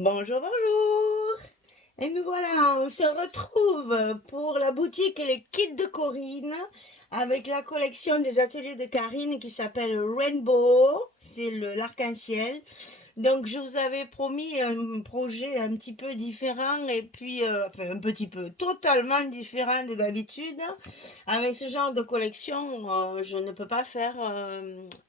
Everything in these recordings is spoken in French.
Bonjour, bonjour! Et nous voilà, on se retrouve pour la boutique et les kits de Corinne avec la collection des ateliers de Karine qui s'appelle Rainbow, c'est l'arc-en-ciel. Donc je vous avais promis un projet un petit peu différent et puis, enfin un petit peu, totalement différent de d'habitude. Avec ce genre de collection, je ne peux pas faire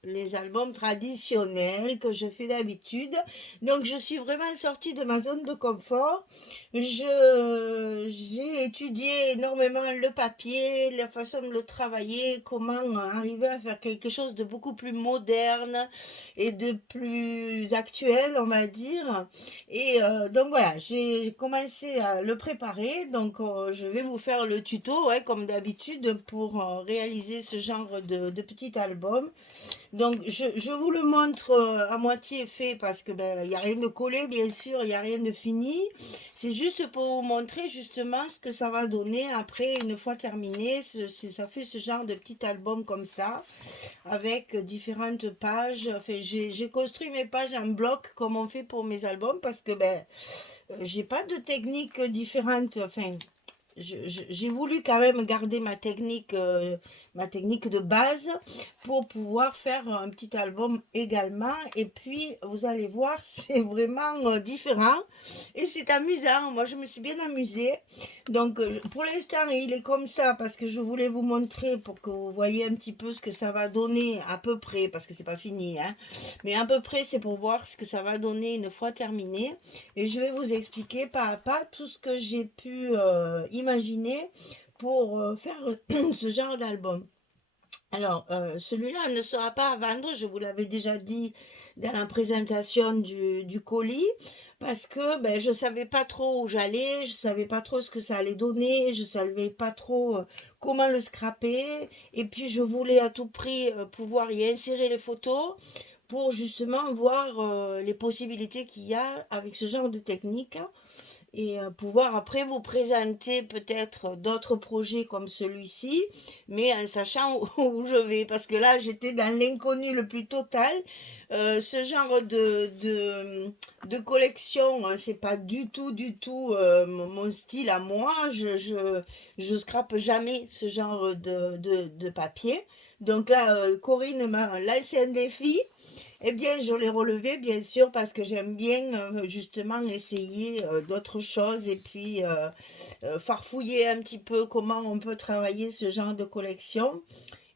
les albums traditionnels que je fais d'habitude. Donc je suis vraiment sortie de ma zone de confort. J'ai étudié énormément le papier, la façon de le travailler, comment arriver à faire quelque chose de beaucoup plus moderne et de plus actuel, on va dire. Et donc voilà, j'ai commencé à le préparer. Donc je vais vous faire le tuto, ouais, comme d'habitude, pour réaliser ce genre de petit album. Donc, je vous le montre à moitié fait parce que ben, il n'y a rien de collé, bien sûr, il n'y a rien de fini. C'est juste pour vous montrer justement ce que ça va donner après, une fois terminé. Ça fait ce genre de petit album comme ça, avec différentes pages. Enfin, j'ai construit mes pages en bloc comme on fait pour mes albums parce que ben, j'ai pas de technique différente. Enfin, j'ai voulu quand même garder ma technique de base pour pouvoir faire un petit album également. Et puis, vous allez voir, c'est vraiment différent et c'est amusant. Moi, je me suis bien amusée. Donc, pour l'instant, il est comme ça parce que je voulais vous montrer pour que vous voyez un petit peu ce que ça va donner à peu près, parce que c'est pas fini, hein. Mais à peu près, c'est pour voir ce que ça va donner une fois terminé. Et je vais vous expliquer pas à pas tout ce que j'ai pu imaginer pour faire ce genre d'album. Alors, celui-là ne sera pas à vendre, je vous l'avais déjà dit dans la présentation du colis, parce que ben, je ne savais pas trop où j'allais, je ne savais pas trop ce que ça allait donner, je ne savais pas trop comment le scraper, et puis je voulais à tout prix pouvoir y insérer les photos pour justement voir les possibilités qu'il y a avec ce genre de technique et pouvoir après vous présenter peut-être d'autres projets comme celui-ci, mais en sachant où je vais, parce que là j'étais dans l'inconnu le plus total. Ce genre de collection, hein, c'est pas du tout mon style à moi. Je scrape jamais ce genre de papier. Donc là, Corinne m'a lancé un défi. Eh bien, je l'ai relevé, bien sûr, parce que j'aime bien justement essayer d'autres choses et puis farfouiller un petit peu comment on peut travailler ce genre de collection.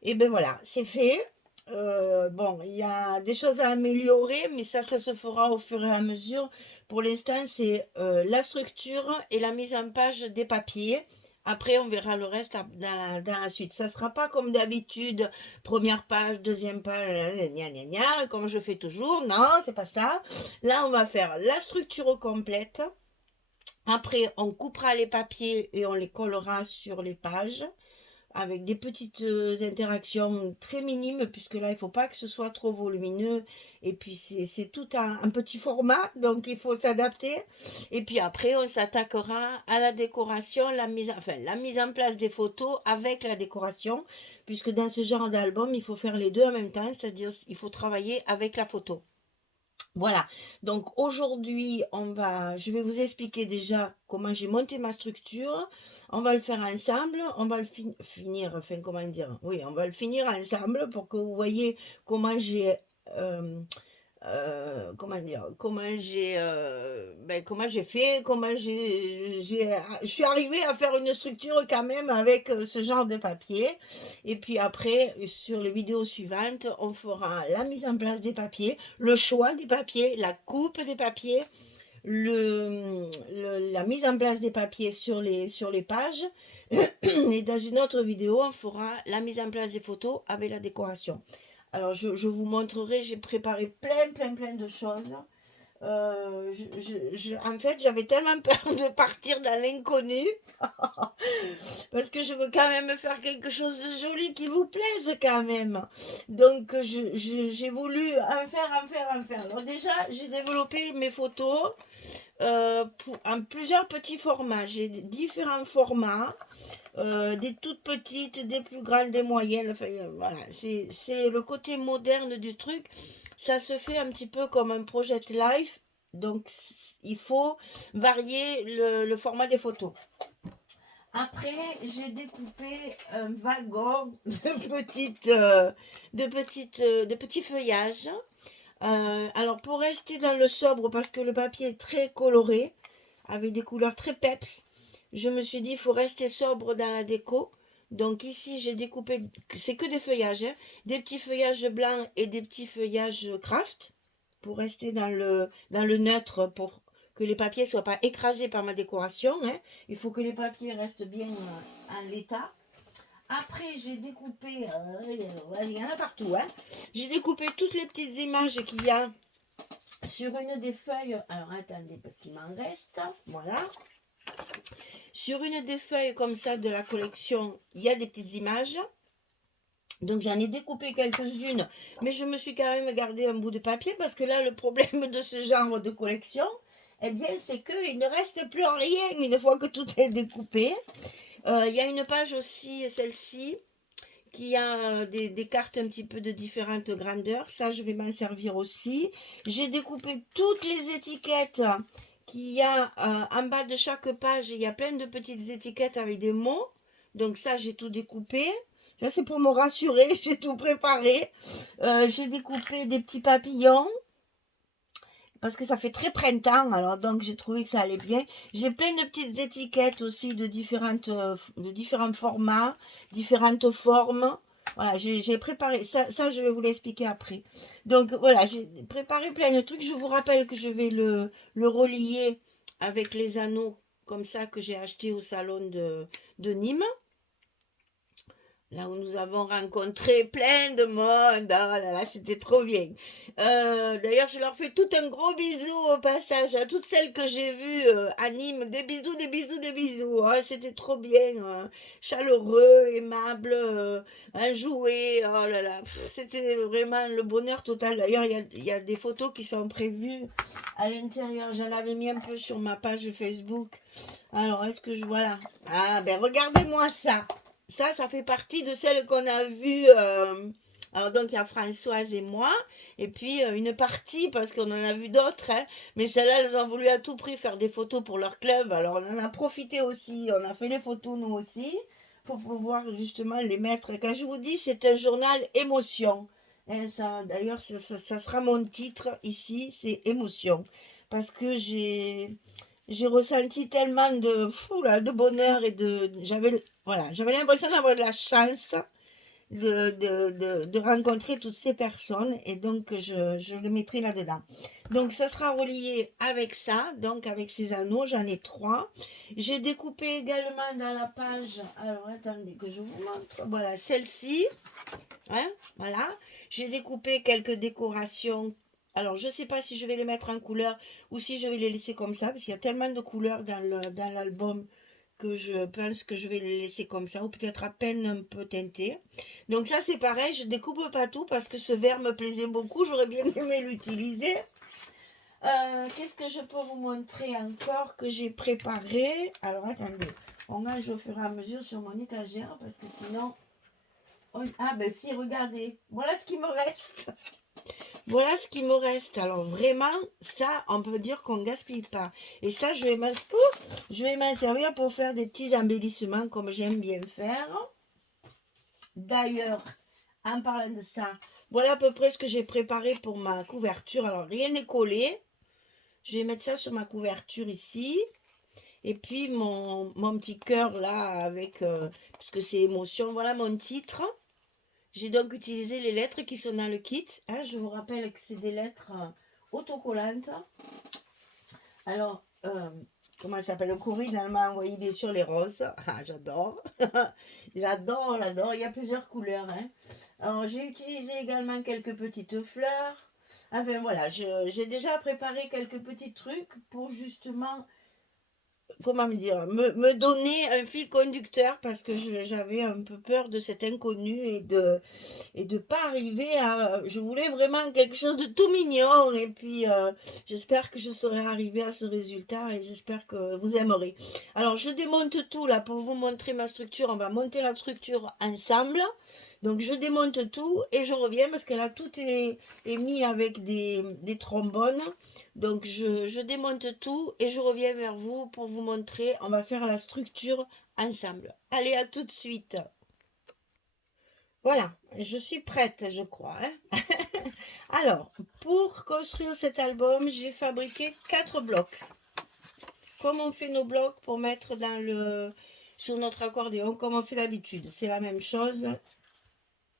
Et bien voilà, c'est fait. Bon, il y a des choses à améliorer, mais ça se fera au fur et à mesure. Pour l'instant, c'est la structure et la mise en page des papiers. Après, on verra le reste dans la suite. Ça ne sera pas comme d'habitude, première page, deuxième page, gna gna gna, comme je fais toujours. Non, c'est pas ça. Là, on va faire la structure complète. Après, on coupera les papiers et on les collera sur les pages avec des petites interactions très minimes, puisque là, il ne faut pas que ce soit trop volumineux. Et puis, c'est tout un petit format, donc il faut s'adapter. Et puis après, on s'attaquera à la décoration, la mise en place des photos avec la décoration, puisque dans ce genre d'album, il faut faire les deux en même temps, c'est-à-dire il faut travailler avec la photo. Voilà, donc aujourd'hui, je vais vous expliquer déjà comment j'ai monté ma structure. On va le faire ensemble, on va le finir, enfin comment dire, oui, on va le finir ensemble pour que vous voyez comment j'ai euh, comment dire, comment j'ai fait, je suis arrivée à faire une structure quand même avec ce genre de papier. Et puis après, sur les vidéos suivantes, on fera la mise en place des papiers, le choix des papiers, la coupe des papiers, la mise en place des papiers sur les pages. Et dans une autre vidéo, on fera la mise en place des photos avec la décoration. Alors, je vous montrerai, j'ai préparé plein de choses. En fait, j'avais tellement peur de partir dans l'inconnu parce que je veux quand même faire quelque chose de joli qui vous plaise quand même. Donc, j'ai voulu en faire. Alors déjà, j'ai développé mes photos en plusieurs petits formats. J'ai différents formats, des toutes petites, des plus grandes, des moyennes. Enfin, voilà, c'est le côté moderne du truc. Ça se fait un petit peu comme un project life. Donc, il faut varier le format des photos. Après, j'ai découpé un wagon de petits feuillages. Alors, pour rester dans le sobre, parce que le papier est très coloré, avec des couleurs très peps, je me suis dit, il faut rester sobre dans la déco. Donc ici, j'ai découpé, c'est que des feuillages, hein, des petits feuillages blancs et des petits feuillages craft, pour rester dans le neutre, pour que les papiers ne soient pas écrasés par ma décoration, hein. Il faut que les papiers restent bien en l'état. Après, j'ai découpé, il y en a partout, hein. J'ai découpé toutes les petites images qu'il y a sur une des feuilles. Alors, attendez, parce qu'il m'en reste. Voilà. Sur une des feuilles comme ça de la collection, il y a des petites images. Donc, j'en ai découpé quelques-unes, mais je me suis quand même gardé un bout de papier parce que là, le problème de ce genre de collection, eh bien, c'est qu'il ne reste plus rien une fois que tout est découpé. Il y a une page aussi, celle-ci, qui a des cartes un petit peu de différentes grandeurs. Ça, je vais m'en servir aussi. J'ai découpé toutes les étiquettes qu'il y a en bas de chaque page. Il y a plein de petites étiquettes avec des mots. Donc ça, j'ai tout découpé. Ça, c'est pour me rassurer. J'ai tout préparé. J'ai découpé des petits papillons, parce que ça fait très printemps, alors donc j'ai trouvé que ça allait bien. J'ai plein de petites étiquettes aussi de différents formats, différentes formes. Voilà, j'ai préparé, ça je vais vous l'expliquer après. Donc voilà, j'ai préparé plein de trucs. Je vous rappelle que je vais le relier avec les anneaux comme ça que j'ai acheté au salon de Nîmes. Là où nous avons rencontré plein de monde. Oh là là, c'était trop bien. D'ailleurs, je leur fais tout un gros bisou au passage à toutes celles que j'ai vues à Nîmes. Des bisous, des bisous, des bisous. Oh, c'était trop bien. Chaleureux, aimable, enjoué. Oh là là, c'était vraiment le bonheur total. D'ailleurs, il y a des photos qui sont prévues à l'intérieur. J'en avais mis un peu sur ma page Facebook. Alors, est-ce que je... Voilà. Ah, ben regardez-moi ça. Ça fait partie de celles qu'on a vues. Alors donc il y a Françoise et moi, et puis une partie, parce qu'on en a vu d'autres, hein, mais celles-là, elles ont voulu à tout prix faire des photos pour leur club, alors on en a profité aussi, on a fait les photos nous aussi, pour pouvoir justement les mettre. Et quand je vous dis, c'est un journal émotion. Hein, ça, d'ailleurs, ça sera mon titre ici, c'est émotion, parce que j'ai ressenti tellement de fou là, de bonheur et j'avais l'impression d'avoir de la chance de rencontrer toutes ces personnes, et donc je le mettrai là-dedans. Donc ça sera relié avec ça, donc avec ces anneaux, j'en ai 3. J'ai découpé également dans la page, alors attendez que je vous montre, voilà celle-ci, hein, voilà. J'ai découpé quelques décorations. Alors, je ne sais pas si je vais les mettre en couleur ou si je vais les laisser comme ça, parce qu'il y a tellement de couleurs dans l'album que je pense que je vais les laisser comme ça, ou peut-être à peine un peu teinté. Donc ça, c'est pareil, je découpe pas tout parce que ce verre me plaisait beaucoup, j'aurais bien aimé l'utiliser. Qu'est-ce que je peux vous montrer encore que j'ai préparé? Alors, attendez, on mange au fur et à mesure sur mon étagère, parce que sinon... Ah ben si, regardez, voilà ce qui me reste. Voilà ce qui me reste. Alors vraiment, ça, on peut dire qu'on ne gaspille pas. Et ça, je vais m'en servir pour faire des petits embellissements comme j'aime bien faire. D'ailleurs, en parlant de ça, voilà à peu près ce que j'ai préparé pour ma couverture. Alors, rien n'est collé. Je vais mettre ça sur ma couverture ici. Et puis, mon petit cœur là, avec... parce que c'est émotion. Voilà mon titre. J'ai donc utilisé les lettres qui sont dans le kit. Hein, je vous rappelle que c'est des lettres autocollantes. Alors, comment ça s'appelle? Corinne, elle m'a envoyé bien sûr les roses. Ah, j'adore. J'adore, j'adore. Il y a plusieurs couleurs. Hein. Alors, j'ai utilisé également quelques petites fleurs. Enfin, voilà, j'ai déjà préparé quelques petits trucs pour justement... Comment me dire, me donner un fil conducteur, parce que j'avais un peu peur de cet inconnu et de pas arriver à... Je voulais vraiment quelque chose de tout mignon, et puis j'espère que je serai arrivée à ce résultat, et j'espère que vous aimerez. Alors je démonte tout là pour vous montrer ma structure. On va monter la structure ensemble. Donc je démonte tout et je reviens parce que là tout est mis avec des trombones. Donc je démonte tout et je reviens vers vous pour vous montrer. On va faire la structure ensemble. Allez, à tout de suite. Voilà, je suis prête, je crois, hein. Alors, pour construire cet album, j'ai fabriqué 4 blocs. Comme on fait nos blocs pour mettre sur notre accordéon, comme on fait d'habitude. C'est la même chose.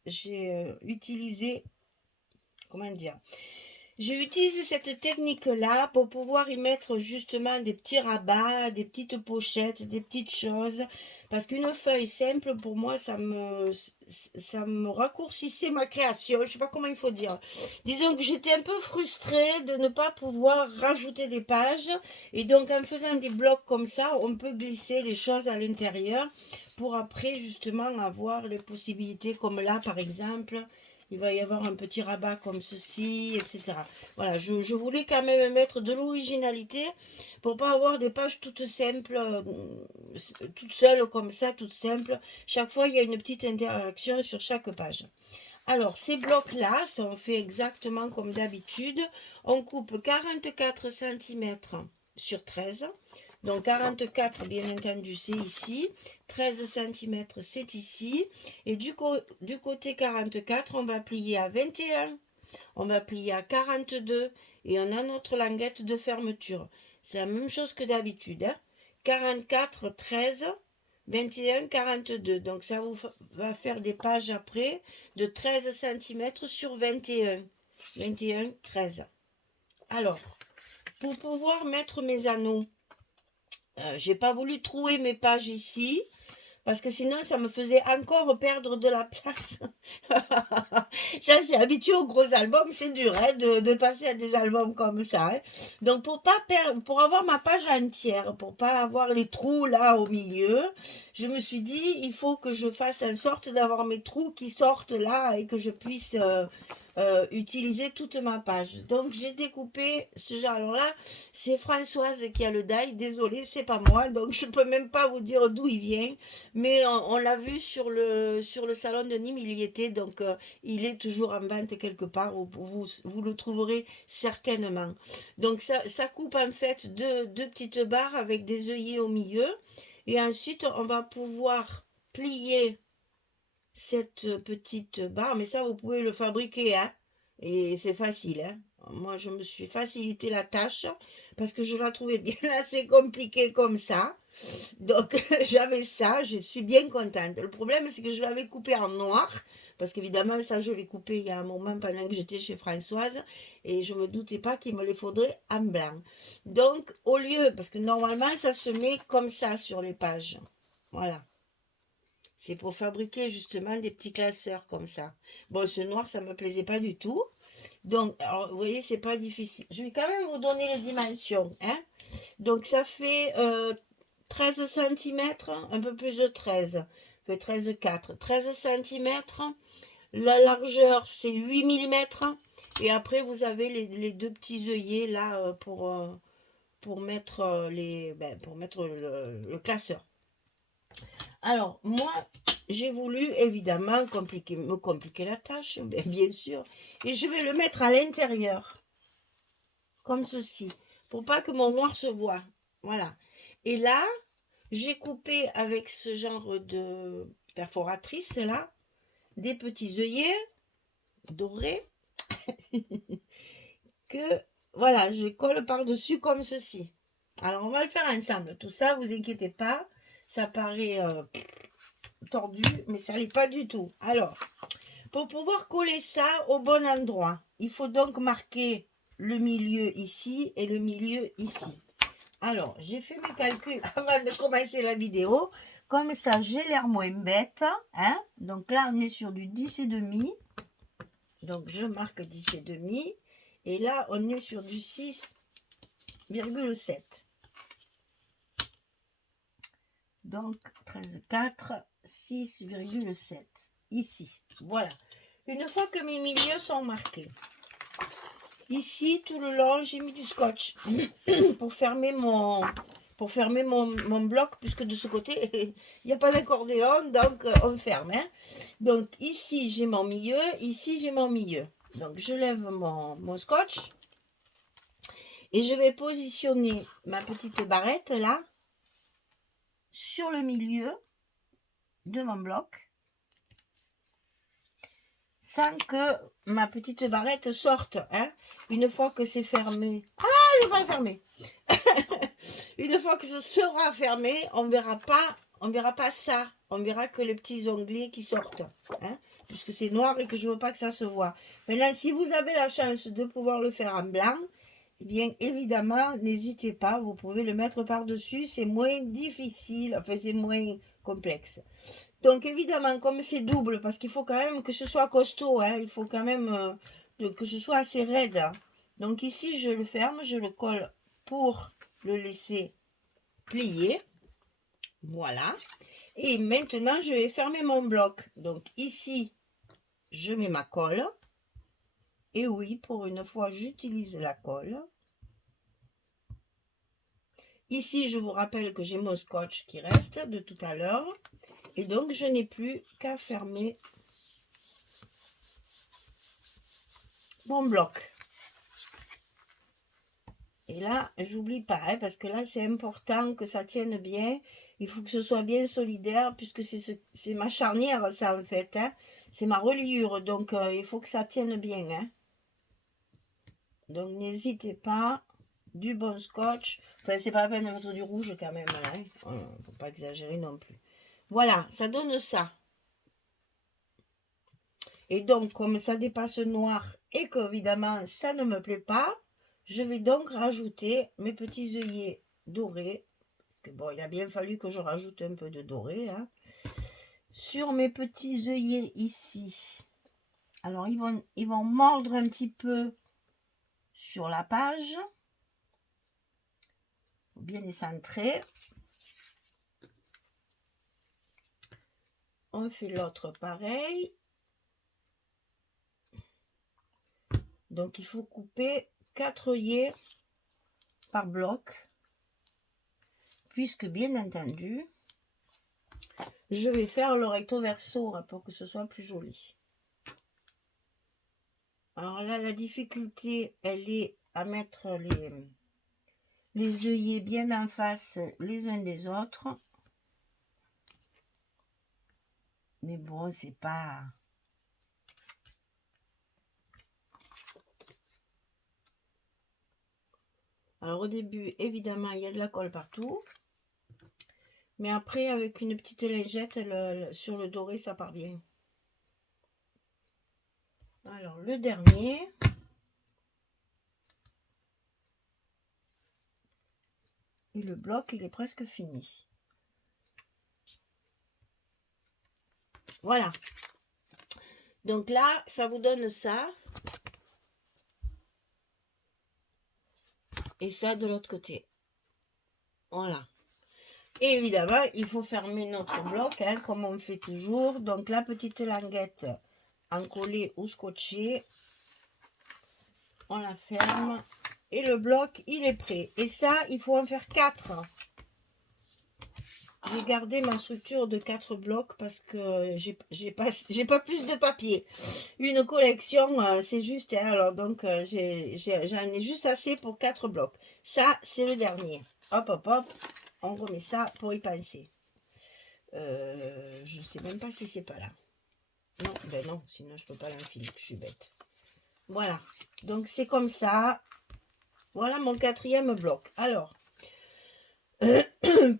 J'ai utilisé, comment dire, j'ai utilisé cette technique-là pour pouvoir y mettre justement des petits rabats, des petites pochettes, des petites choses. Parce qu'une feuille simple, pour moi, ça me raccourcissait ma création. Je ne sais pas comment il faut dire. Disons que j'étais un peu frustrée de ne pas pouvoir rajouter des pages. Et donc, en faisant des blocs comme ça, on peut glisser les choses à l'intérieur pour après, justement, avoir les possibilités comme là, par exemple. Il va y avoir un petit rabat comme ceci, etc. Voilà, je voulais quand même mettre de l'originalité pour pas avoir des pages toutes simples, toutes seules comme ça, toutes simples. Chaque fois, il y a une petite interaction sur chaque page. Alors, ces blocs-là, ça on fait exactement comme d'habitude. On coupe 44 cm sur 13. Donc 44, bien entendu, c'est ici. 13 cm, c'est ici. Et du côté 44, on va plier à 21. On va plier à 42. Et on a notre languette de fermeture. C'est la même chose que d'habitude, hein. 44, 13, 21, 42. Donc ça vous va faire des pages après de 13 cm sur 21. 21, 13. Alors, pour pouvoir mettre mes anneaux, j'ai pas voulu trouer mes pages ici parce que sinon ça me faisait encore perdre de la place. Ça c'est habitué aux gros albums, c'est dur, hein, de passer à des albums comme ça, hein. Donc pour avoir ma page entière, pour pas avoir les trous là au milieu, je me suis dit il faut que je fasse en sorte d'avoir mes trous qui sortent là et que je puisse utiliser toute ma page. Donc j'ai découpé ce genre. Alors là, c'est Françoise qui a le die. Désolée, c'est pas moi. Donc je peux même pas vous dire d'où il vient. Mais on l'a vu sur le salon de Nîmes, il y était. Donc il est toujours en vente quelque part. Vous le trouverez certainement. Donc ça coupe en fait deux petites barres avec des œillets au milieu. Et ensuite, on va pouvoir plier cette petite barre, mais ça vous pouvez le fabriquer, hein, et c'est facile, hein. Moi je me suis facilité la tâche parce que je la trouvais bien assez compliquée comme ça, donc j'avais ça, je suis bien contente. Le problème c'est que je l'avais coupé en noir parce qu'évidemment ça je l'ai coupé il y a un moment pendant que j'étais chez Françoise et je me doutais pas qu'il me les faudrait en blanc. Donc au lieu, parce que normalement ça se met comme ça sur les pages, voilà. C'est pour fabriquer justement des petits classeurs comme ça. Bon, ce noir, ça ne me plaisait pas du tout. Donc, alors, vous voyez, c'est pas difficile. Je vais quand même vous donner les dimensions, hein. Donc, ça fait 13 cm, un peu plus de 13. Ça fait 13,4. 13 cm. La largeur, c'est 8 mm. Et après, vous avez les deux petits œillets là pour mettre, pour mettre le classeur. Alors, moi, j'ai voulu évidemment me compliquer la tâche, bien sûr, et je vais le mettre à l'intérieur, comme ceci, pour pas que mon noir se voie. Voilà. Et là, j'ai coupé avec ce genre de perforatrice là, des petits œillets dorés que, voilà, je colle par-dessus comme ceci. Alors, on va le faire ensemble. Tout ça, vous inquiétez pas, ça paraît tordu, mais ça l'est pas du tout. Alors, pour pouvoir coller ça au bon endroit, il faut donc marquer le milieu ici et le milieu ici. Alors, j'ai fait mes calculs avant de commencer la vidéo. Comme ça, j'ai l'air moins bête, hein. Donc là, on est sur du 10,5. Donc, je marque 10,5. Et là, on est sur du 6,7. Donc, 13,4, 6,7. Ici, voilà. Une fois que mes milieux sont marqués, ici, tout le long, j'ai mis du scotch pour fermer pour fermer mon bloc, puisque de ce côté, il n'y a pas d'accordéon, donc on ferme. Hein. Donc ici, j'ai mon milieu, ici, j'ai mon milieu. Donc je lève mon scotch et je vais positionner ma petite barrette là sur le milieu de mon bloc sans que ma petite barrette sorte. Hein. Une fois que c'est fermé, je vais pas le fermer. Une fois que ce sera fermé, on verra pas ça. On verra que les petits onglets qui sortent. Hein, puisque c'est noir et que je ne veux pas que ça se voit. Maintenant, si vous avez la chance de pouvoir le faire en blanc, eh bien, évidemment, n'hésitez pas. Vous pouvez le mettre par-dessus. C'est moins difficile. Enfin, c'est moins complexe. Donc, évidemment, comme c'est double, parce qu'il faut quand même que ce soit costaud. Hein, il faut quand même que ce soit assez raide. Donc, ici, je le ferme. Je le colle pour le laisser plier. Voilà. Et maintenant, je vais fermer mon bloc. Donc ici, je mets ma colle. Et oui, pour une fois, j'utilise la colle. Ici, je vous rappelle que j'ai mon scotch qui reste de tout à l'heure. Et donc, je n'ai plus qu'à fermer mon bloc. Et là, j'oublie pas, hein, parce que là, c'est important que ça tienne bien. Il faut que ce soit bien solidaire, puisque c'est ma charnière, ça, en fait. Hein. C'est ma reliure, donc il faut que ça tienne bien. Hein. Donc, n'hésitez pas. Du bon scotch. Enfin, c'est pas la peine de mettre du rouge, quand même. Hein. Faut pas exagérer non plus. Voilà, ça donne ça. Et donc, comme ça dépasse noir et qu'évidemment, ça ne me plaît pas, je vais donc rajouter mes petits œillets dorés. Parce que bon, il a bien fallu que je rajoute un peu de doré. Hein, sur mes petits œillets ici. Alors, ils vont mordre un petit peu sur la page. Bien les centrer. On fait l'autre pareil. Donc, il faut couper 4 œillets par bloc, puisque bien entendu, je vais faire le recto verso pour que ce soit plus joli. Alors là, la difficulté, elle est à mettre les œillets bien en face les uns des autres. Mais bon, c'est pas... Alors au début, évidemment, il y a de la colle partout. Mais après, avec une petite lingette sur le doré, ça part bien. Alors, le dernier. Et le bloc, il est presque fini. Voilà. Donc là, ça vous donne ça. Et ça de l'autre côté. Voilà. Et évidemment, il faut fermer notre bloc, hein, comme on fait toujours. Donc la petite languette encollée ou scotchée, on la ferme. Et le bloc, il est prêt. Et ça, il faut en faire 4. J'ai gardé ma structure de 4 blocs parce que j'ai pas plus de papier. Une collection, c'est juste. Hein, alors donc, j'en ai juste assez pour 4 blocs. Ça, c'est le dernier. Hop, hop, hop. On remet ça pour y penser. Je sais même pas si c'est pas là. Non, ben non, sinon je peux pas l'enfiler. Je suis bête. Voilà. Donc, c'est comme ça. Voilà mon 4e bloc. Alors,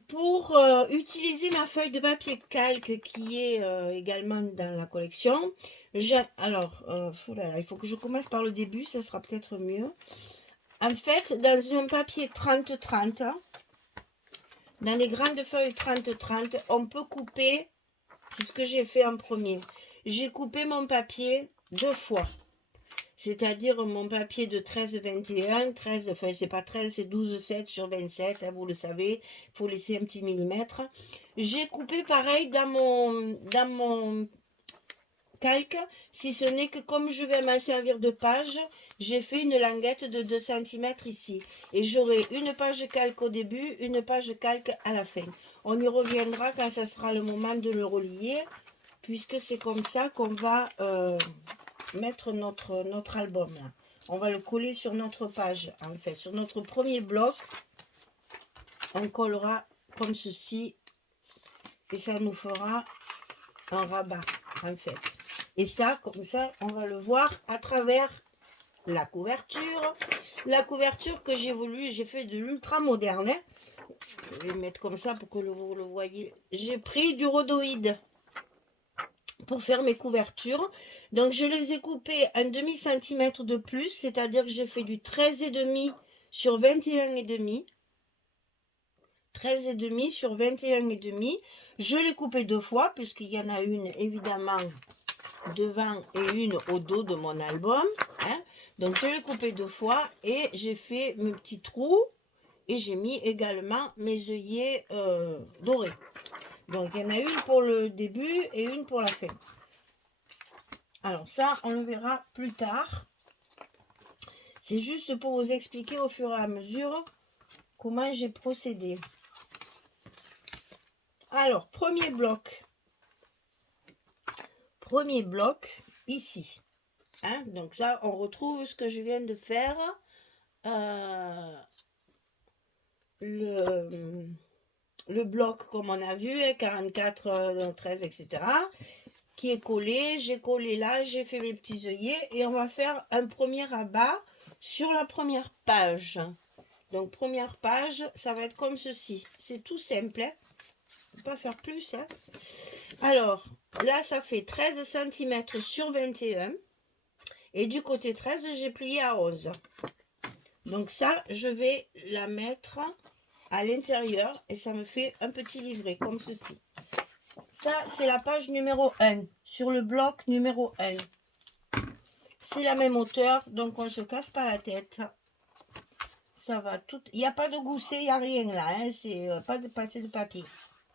pour utiliser ma feuille de papier calque qui est également dans la collection, alors, il faut que je commence par le début, ça sera peut-être mieux. En fait, dans un papier 30-30, dans les grandes feuilles 30-30, on peut couper, c'est ce que j'ai fait en premier. J'ai coupé mon papier 2 fois. C'est-à-dire mon papier de 13-21, 13, enfin c'est pas 13, c'est 12-7 sur 27, hein, vous le savez, il faut laisser un petit millimètre. J'ai coupé pareil dans mon calque, si ce n'est que comme je vais m'en servir de page, j'ai fait une languette de 2 cm ici. Et j'aurai une page calque au début, une page calque à la fin. On y reviendra quand ça sera le moment de le relier, puisque c'est comme ça qu'on va mettre notre album là. On va le coller sur notre page, en fait. Sur notre premier bloc, on collera comme ceci. Et ça nous fera un rabat, en fait. Et ça, comme ça, on va le voir à travers la couverture. La couverture que j'ai voulu, j'ai fait de l'ultra moderne. Hein. Je vais mettre comme ça pour que vous le voyez. J'ai pris du rhodoïde pour faire mes couvertures. Donc, je les ai coupées un demi-centimètre de plus, c'est-à-dire que j'ai fait du 13,5 sur 21,5. 13,5 sur 21,5. Je l'ai coupé 2 fois, puisqu'il y en a une, évidemment, devant et une au dos de mon album. Hein. Donc, je l'ai coupé 2 fois et j'ai fait mes petits trous et j'ai mis également mes œillets dorés. Donc, il y en a une pour le début et une pour la fin. Alors, ça, on le verra plus tard. C'est juste pour vous expliquer au fur et à mesure comment j'ai procédé. Alors, premier bloc. Premier bloc, ici. Hein, donc ça, on retrouve ce que je viens de faire. Le bloc, comme on a vu, 44, 13, etc. Qui est collé. J'ai collé là, j'ai fait mes petits œillets. Et on va faire un premier rabat sur la première page. Donc, première page, ça va être comme ceci. C'est tout simple. Hein. On ne peut pas faire plus. Hein. Alors, là, ça fait 13 cm sur 21. Et du côté 13, j'ai plié à 11. Donc ça, je vais la mettre à l'intérieur. Et ça me fait un petit livret, comme ceci. Ça, c'est la page numéro 1. Sur le bloc numéro 1. C'est la même hauteur, donc on ne se casse pas la tête. Ça va tout. Il n'y a pas de gousset, il n'y a rien là. Hein. C'est pas de passer de papier.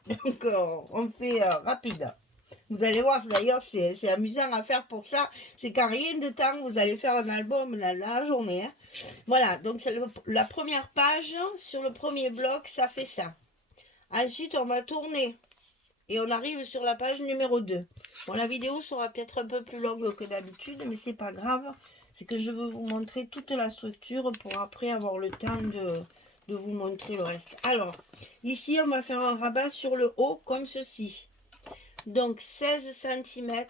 Donc on fait rapide. Vous allez voir, d'ailleurs, c'est amusant à faire pour ça. C'est qu'en rien de temps, vous allez faire un album la journée. Hein. Voilà, donc c'est la première page, sur le premier bloc, ça fait ça. Ensuite, on va tourner. Et on arrive sur la page numéro 2. Bon, la vidéo sera peut-être un peu plus longue que d'habitude, mais c'est pas grave. C'est que je veux vous montrer toute la structure pour après avoir le temps de vous montrer le reste. Alors, ici, on va faire un rabat sur le haut comme ceci. Donc, 16 cm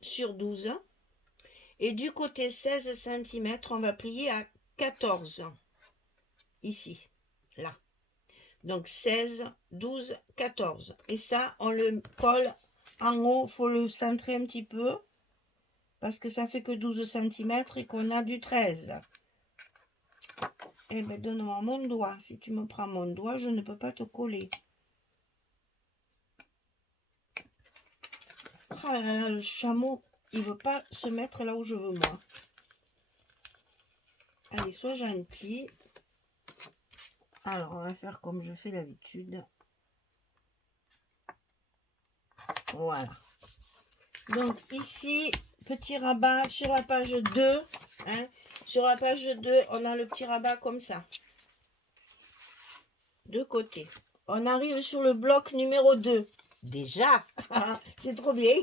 sur 12. Et du côté 16 cm, on va plier à 14. Ici, là. Donc, 16, 12, 14. Et ça, on le colle en haut. Il faut le centrer un petit peu. Parce que ça fait que 12 cm et qu'on a du 13. Eh bien, donne-moi mon doigt. Si tu me prends mon doigt, je ne peux pas te coller. Ah là là, le chameau, il ne veut pas se mettre là où je veux, moi. Allez, sois gentil. Alors, on va faire comme je fais d'habitude. Voilà. Donc, ici, petit rabat sur la page 2. Hein. Sur la page 2, on a le petit rabat comme ça. De côté. On arrive sur le bloc numéro 2. Déjà, c'est trop bien.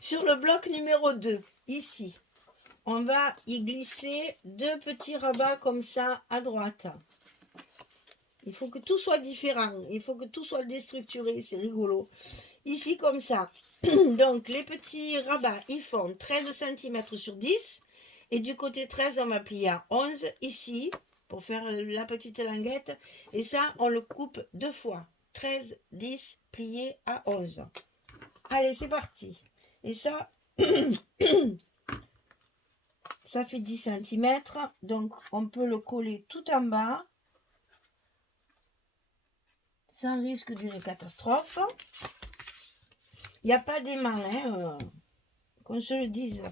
Sur le bloc numéro 2, ici, on va y glisser 2 petits rabats comme ça à droite. Il faut que tout soit différent. Il faut que tout soit déstructuré. C'est rigolo. Ici, comme ça. Donc, les petits rabats, ils font 13 cm sur 10. Et du côté 13, on va plier à 11 ici pour faire la petite languette. Et ça, on le coupe 2 fois. 13, 10, plié à 11. Allez, c'est parti. Et ça, ça fait 10 cm. Donc, on peut le coller tout en bas. Sans risque d'une catastrophe. Il n'y a pas d'aimant, hein, qu'on se le dise.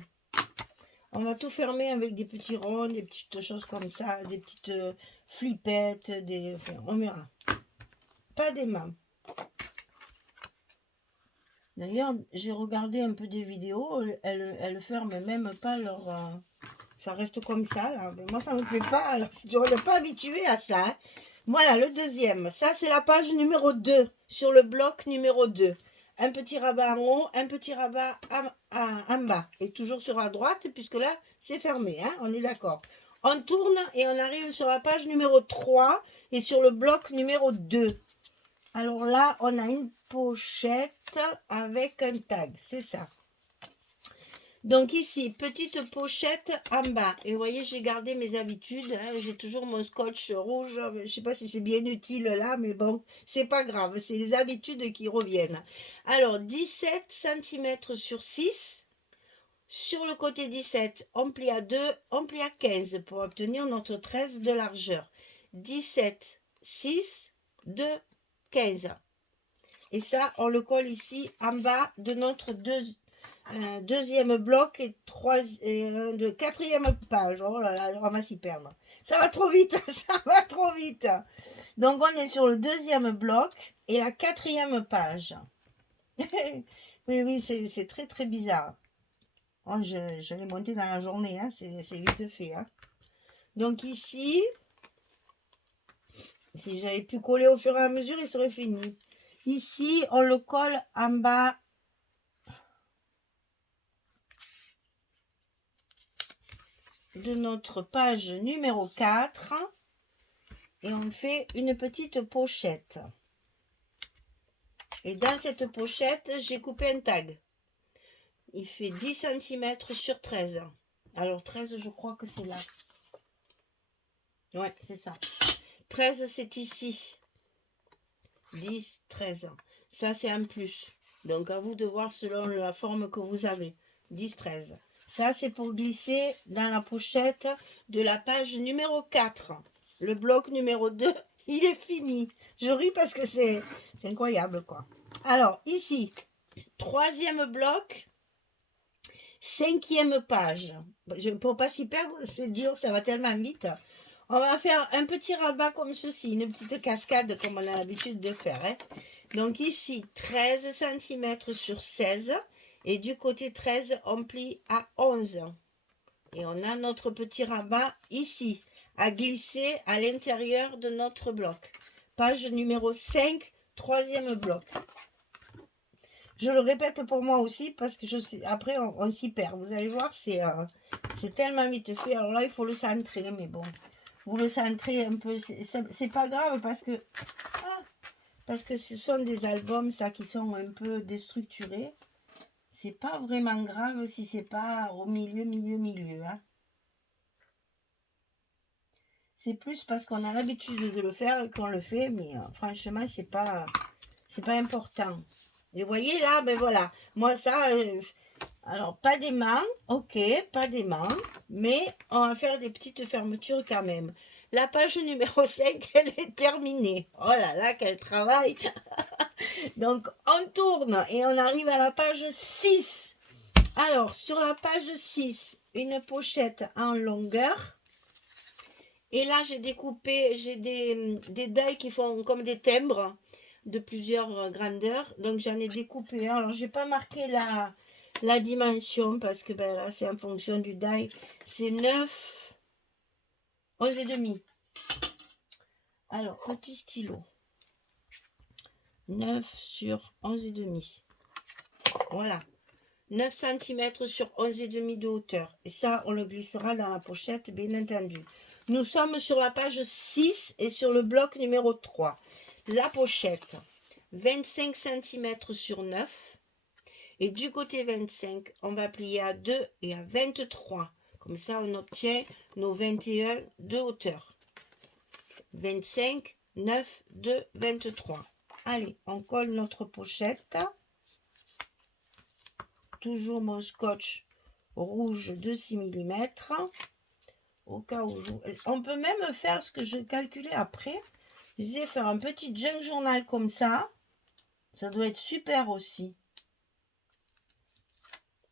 On va tout fermer avec des petits ronds, des petites choses comme ça, des petites flippettes, enfin, on verra. Pas d'aimant. D'ailleurs, j'ai regardé un peu des vidéos, elles ferment même pas leur... ça reste comme ça. Là. Mais moi, ça ne me plaît pas. Alors, je ne suis pas habituée à ça. Hein. Voilà, le deuxième. Ça, c'est la page numéro 2, sur le bloc numéro 2. Un petit rabat en haut, un petit rabat en bas. Et toujours sur la droite, puisque là, c'est fermé. Hein, on est d'accord. On tourne et on arrive sur la page numéro 3 et sur le bloc numéro 2. Alors là, on a une pochette avec un tag. C'est ça. Donc ici, petite pochette en bas. Et vous voyez, j'ai gardé mes habitudes. Hein. J'ai toujours mon scotch rouge. Je ne sais pas si c'est bien utile là, mais bon, c'est pas grave. C'est les habitudes qui reviennent. Alors, 17 cm sur 6. Sur le côté 17, on plie à 2, on plie à 15 pour obtenir notre 13 de largeur. 17, 6, 2, 15. Et ça, on le colle ici en bas de notre deuxième bloc et de quatrième page. Oh là là, on va s'y perdre. Ça va trop vite, ça va trop vite. Donc, on est sur le deuxième bloc et la quatrième page. Oui, c'est très, très bizarre. Oh, je l'ai monté dans la journée, hein. C'est vite fait. Hein. Donc, ici, si j'avais pu coller au fur et à mesure, il serait fini. Ici, on le colle en bas de notre page numéro 4 et on fait une petite pochette. Et dans cette pochette, j'ai coupé un tag. Il fait 10 cm sur 13. Alors 13, je crois que c'est là. Ouais, c'est ça. 13, c'est ici. 10, 13. Ça, c'est un plus. Donc, à vous de voir selon la forme que vous avez. 10, 13. Ça, c'est pour glisser dans la pochette de la page numéro 4. Le bloc numéro 2, il est fini. Je ris parce que c'est incroyable, quoi. Alors, ici, troisième bloc, cinquième page. Pour ne pas s'y perdre, c'est dur, ça va tellement vite. On va faire un petit rabat comme ceci, une petite cascade comme on a l'habitude de faire. Hein. Donc ici, 13 cm sur 16. Et du côté 13, on plie à 11. Et on a notre petit rabat ici, à glisser à l'intérieur de notre bloc. Page numéro 5, troisième bloc. Je le répète pour moi aussi parce que après on s'y perd. Vous allez voir, c'est tellement vite fait. Alors là, il faut le centrer, mais bon. Vous le centrez un peu, c'est pas grave parce que ce sont des albums ça qui sont un peu déstructurés. C'est pas vraiment grave si c'est pas au milieu. Hein. C'est plus parce qu'on a l'habitude de le faire qu'on le fait, mais franchement c'est pas important. Et vous voyez là, ben voilà, moi ça, alors pas d'aimant, ok, pas d'aimant, mais on va faire des petites fermetures quand même. La page numéro 5, elle est terminée. Oh là là, quel travail. Donc, on tourne et on arrive à la page 6. Alors, sur la page 6, une pochette en longueur. Et là, j'ai découpé, j'ai des dailles qui font comme des timbres de plusieurs grandeurs. Donc, j'en ai découpé un. Alors, je n'ai pas marqué la dimension parce que ben, là, c'est en fonction du die. C'est 9, 11 et demi. Alors, petit stylo. 9 sur 11 et demi. Voilà. 9 cm sur 11 et demi de hauteur. Et ça, on le glissera dans la pochette, bien entendu. Nous sommes sur la page 6 et sur le bloc numéro 3. La pochette, 25 cm sur 9. Et du côté 25, on va plier à 2 et à 23. Comme ça, on obtient nos 21 de hauteur. 25, 9, 2, 23. Allez, on colle notre pochette. Toujours mon scotch rouge de 6 mm. Au cas où on peut même faire ce que je calculais après. Je disais faire un petit junk journal comme ça. Ça doit être super aussi.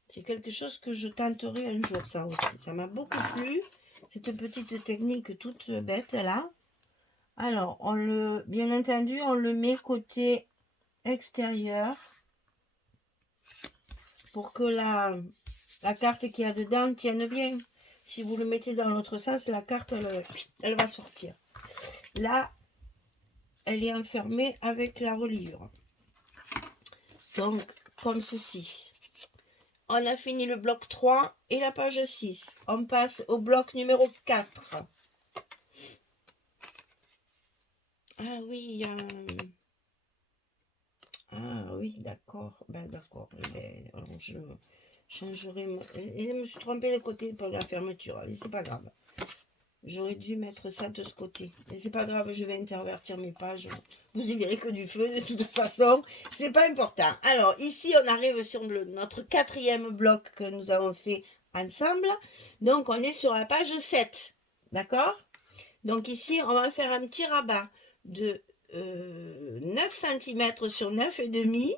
C'est quelque chose que je tenterai un jour, ça aussi. Ça m'a beaucoup plu. Cette petite technique toute bête là. Alors, bien entendu, on le met côté extérieur. Pour que la carte qu'il y a dedans tienne bien. Si vous le mettez dans l'autre sens, la carte, elle va sortir. Là, elle est enfermée avec la reliure. Donc, comme ceci. On a fini le bloc 3 et la page 6. On passe au bloc numéro 4. Ah oui, il y a... Ah oui, d'accord. Ben d'accord. Alors je changerai... Et je me suis trompée de côté pour la fermeture. Allez, c'est pas grave. J'aurais dû mettre ça de ce côté. Mais c'est pas grave, je vais intervertir mes pages. Vous y verrez que du feu, de toute façon. C'est pas important. Alors, ici, on arrive sur notre 4e bloc que nous avons fait ensemble. Donc, on est sur la page 7. D'accord? Donc, ici, on va faire un petit rabat de 9 cm sur 9,5.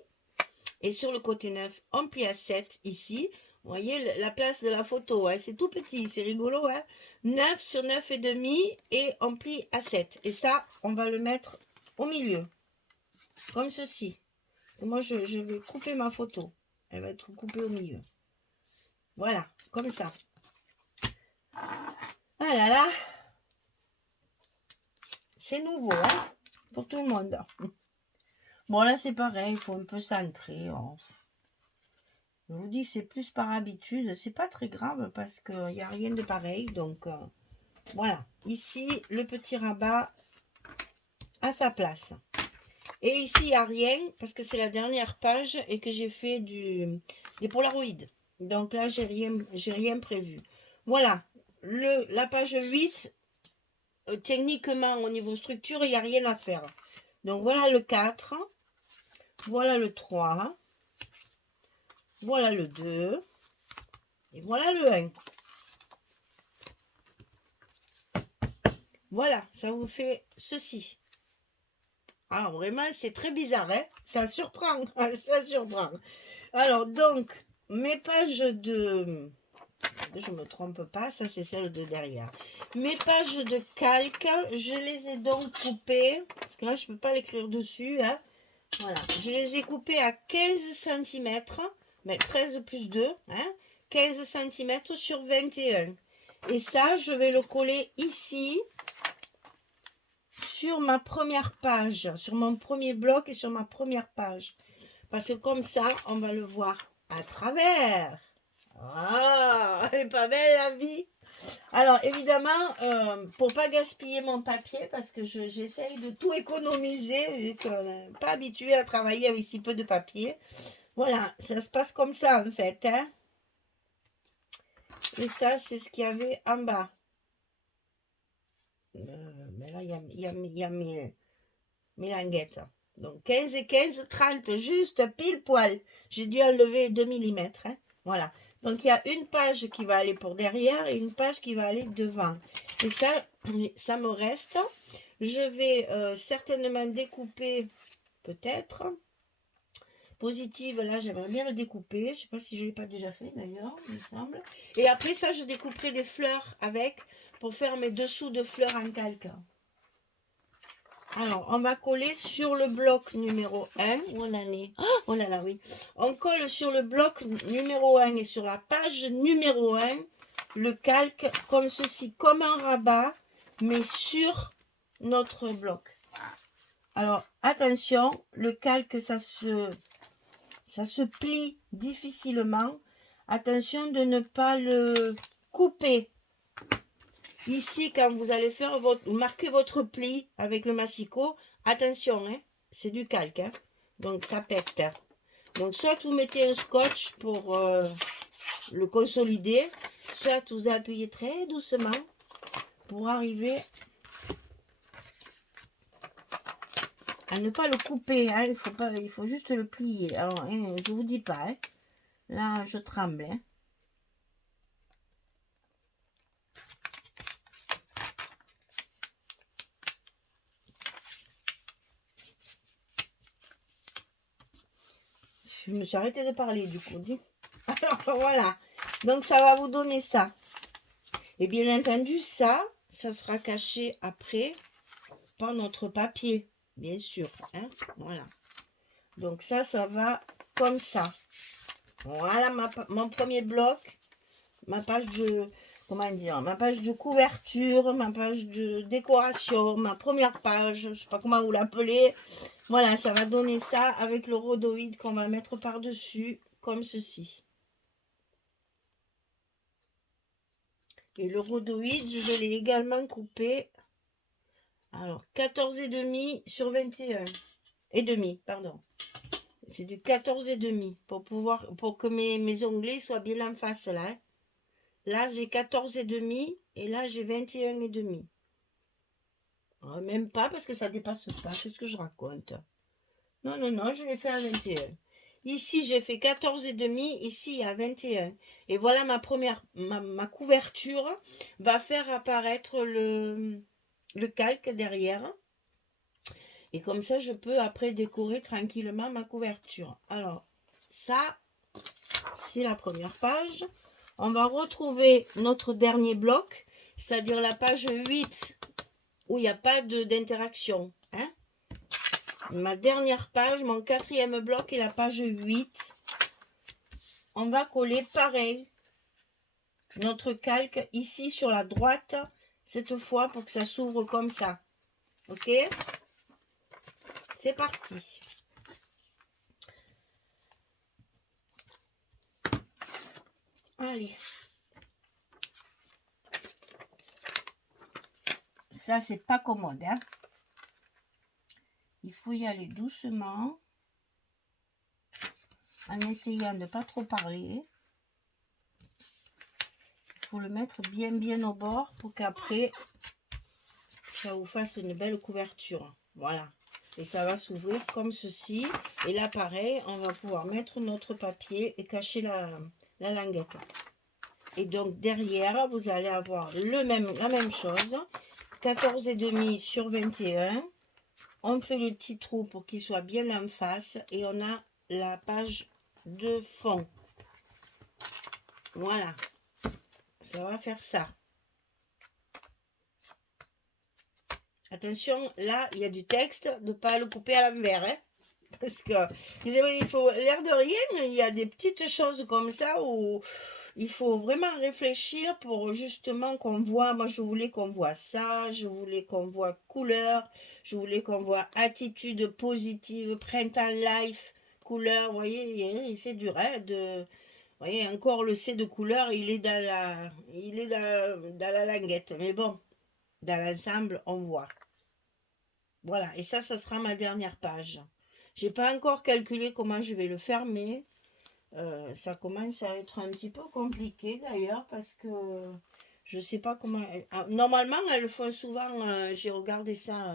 Et sur le côté 9, on plie à 7 ici. Vous voyez la place de la photo, hein, c'est tout petit, c'est rigolo. Hein, 9 sur 9,5 et on plie à 7. Et ça, on va le mettre au milieu, comme ceci. Moi, je vais couper ma photo. Elle va être coupée au milieu. Voilà, comme ça. Ah là là. C'est nouveau, hein, pour tout le monde. Bon, là, c'est pareil, il faut un peu centrer. Oh. Je vous dis que c'est plus par habitude. C'est pas très grave parce qu'il n'y a rien de pareil. Donc, voilà. Ici, le petit rabat à sa place. Et ici, il n'y a rien parce que c'est la dernière page et que j'ai fait des Polaroids. Donc là, j'ai rien prévu. Voilà. La page 8, techniquement, au niveau structure, il n'y a rien à faire. Donc, voilà le 4. Voilà le 3. Voilà le 2. Et voilà le 1. Voilà, ça vous fait ceci. Alors, vraiment, c'est très bizarre, hein? Ça surprend, ça surprend. Alors, donc, mes pages de... Je ne me trompe pas, ça c'est celle de derrière. Mes pages de calque, je les ai donc coupées, parce que là, je ne peux pas l'écrire dessus, hein? Voilà, je les ai coupées à 15 cm, mais 13 plus 2, hein? 15 cm sur 21. Et ça, je vais le coller ici, sur ma première page, sur mon premier bloc et sur ma première page. Parce que comme ça, on va le voir à travers. Ah, elle est pas belle la vie. Alors évidemment, pour pas gaspiller mon papier, parce que j'essaye de tout économiser, vu qu'on n'est pas habitué à travailler avec si peu de papier. Voilà, ça se passe comme ça en fait. Hein. Et ça, c'est ce qu'il y avait en bas. Mais là, il y a mes languettes. Donc 15 et 15, 30, juste pile poil. J'ai dû enlever 2 mm. Hein. Voilà. Donc il y a une page qui va aller pour derrière et une page qui va aller devant. Et ça me reste. Je vais certainement découper, peut-être. Positive, là j'aimerais bien le découper. Je ne sais pas si je ne l'ai pas déjà fait d'ailleurs, il me semble. Et après ça, je découperai des fleurs avec pour faire mes dessous de fleurs en calque. Alors, on va coller sur le bloc numéro 1. Où on en est? Oh là là, oui. On colle sur le bloc numéro 1 et sur la page numéro 1 le calque comme ceci, comme un rabat, mais sur notre bloc. Alors, attention, le calque, ça se plie difficilement. Attention de ne pas le couper. Ici, quand vous allez faire marquer votre pli avec le massicot, attention, hein, c'est du calque, hein, donc ça pète. Donc, soit vous mettez un scotch pour le consolider, soit vous appuyez très doucement pour arriver à ne pas le couper. Hein, il faut juste le plier. Alors, hein, je vous dis pas, hein, là, je tremble. Hein. Je me suis arrêtée de parler du coup. Alors voilà. Donc ça va vous donner ça. Et bien entendu, ça sera caché après par notre papier. Bien sûr. Hein, voilà. Donc ça va comme ça. Voilà mon premier bloc. Ma page comment dire, ma page de couverture, ma page de décoration, ma première page, je sais pas comment vous l'appelez. Voilà, ça va donner ça avec le rhodoïde qu'on va mettre par-dessus, comme ceci. Et le rhodoïde, je l'ai également coupé. Alors, 14,5 sur 21. Et demi, pardon. C'est du 14,5 pour que mes onglets soient bien en face là. Hein. Là, j'ai 14,5 et là, j'ai 21,5. Même pas parce que ça dépasse pas. Qu'est-ce que je raconte? Non, non, non, je l'ai fait à 21. Ici, j'ai fait 14,5. Ici, à 21. Et voilà ma couverture va faire apparaître le calque derrière. Et comme ça, je peux après décorer tranquillement ma couverture. Alors, ça, c'est la première page. On va retrouver notre dernier bloc, c'est-à-dire la page 8, où il n'y a pas d'interaction. Hein? Ma dernière page, mon quatrième bloc est la page 8. On va coller pareil notre calque ici sur la droite, cette fois pour que ça s'ouvre comme ça. Ok? C'est parti. Allez. Ça, c'est pas commode. Hein? Il faut y aller doucement. En essayant de ne pas trop parler. Il faut le mettre bien au bord pour qu'après, ça vous fasse une belle couverture. Voilà. Et ça va s'ouvrir comme ceci. Et là, pareil, on va pouvoir mettre notre papier et cacher la languette. Et donc, derrière, vous allez avoir la même chose. 14,5 sur 21. On fait les petits trous pour qu'ils soient bien en face. Et on a la page de fond. Voilà. Ça va faire ça. Attention, là, il y a du texte, de ne pas le couper à l'envers. Hein, parce que, il faut, l'air de rien, il y a des petites choses comme ça où il faut vraiment réfléchir pour justement qu'on voit. Moi, je voulais qu'on voit ça, je voulais qu'on voit couleur, je voulais qu'on voit attitude positive, printemps life, couleur. Vous voyez, c'est dur, hein, vous voyez, encore le C de couleur, il est dans la languette. Mais bon, dans l'ensemble, on voit. Voilà, et ça sera ma dernière page. J'ai pas encore calculé comment je vais le fermer. Ça commence à être un petit peu compliqué d'ailleurs parce que je sais pas comment. Normalement, elles font souvent, j'ai regardé ça,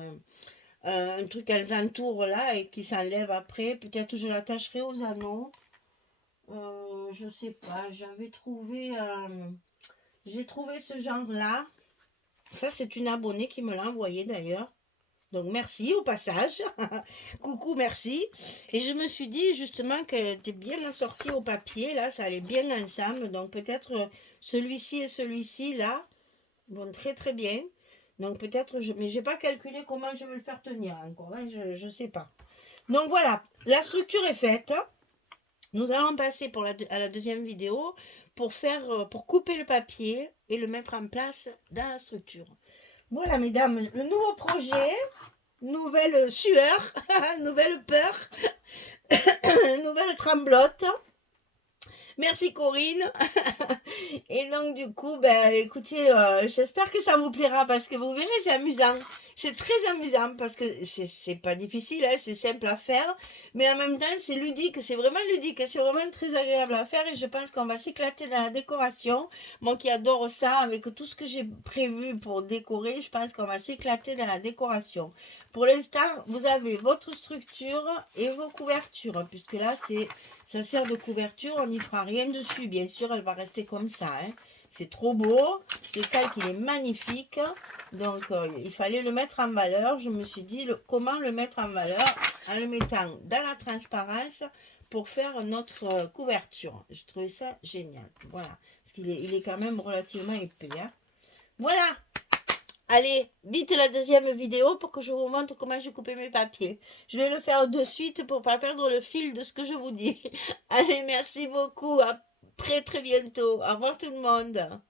un truc qu'elles entourent là et qui s'enlève après. Peut-être que je l'attacherai aux anneaux. Je sais pas, j'ai trouvé ce genre là. Ça, c'est une abonnée qui me l'a envoyé d'ailleurs. Donc merci au passage. Coucou, merci. Et je me suis dit justement qu'elle était bien assortie au papier. Là, ça allait bien ensemble. Donc peut-être celui-ci et celui-ci là vont très bien. Donc peut-être, mais j'ai pas calculé comment je vais le faire tenir encore. Hein, je ne sais pas. Donc voilà, la structure est faite. Nous allons passer à la deuxième vidéo pour couper le papier et le mettre en place dans la structure. Voilà, mesdames, le nouveau projet, nouvelle sueur, nouvelle peur, nouvelle tremblote. Merci Corinne. Et donc du coup, écoutez, j'espère que ça vous plaira parce que vous verrez, c'est amusant. C'est très amusant parce que c'est pas difficile, hein, c'est simple à faire. Mais en même temps, c'est ludique, c'est vraiment ludique. C'est vraiment très agréable à faire et je pense qu'on va s'éclater dans la décoration. Moi qui adore ça, avec tout ce que j'ai prévu pour décorer, je pense qu'on va s'éclater dans la décoration. Pour l'instant, vous avez votre structure et vos couvertures, puisque là, ça sert de couverture, on n'y fera rien dessus. Bien sûr, elle va rester comme ça. Hein. C'est trop beau. Le calque, il est magnifique. Donc, il fallait le mettre en valeur. Je me suis dit, comment le mettre en valeur en le mettant dans la transparence pour faire notre couverture. Je trouvais ça génial. Voilà. Parce qu'il est quand même relativement épais. Hein. Voilà. Allez, vite la deuxième vidéo pour que je vous montre comment j'ai coupé mes papiers. Je vais le faire de suite pour ne pas perdre le fil de ce que je vous dis. Allez, merci beaucoup. À très bientôt. Au revoir tout le monde.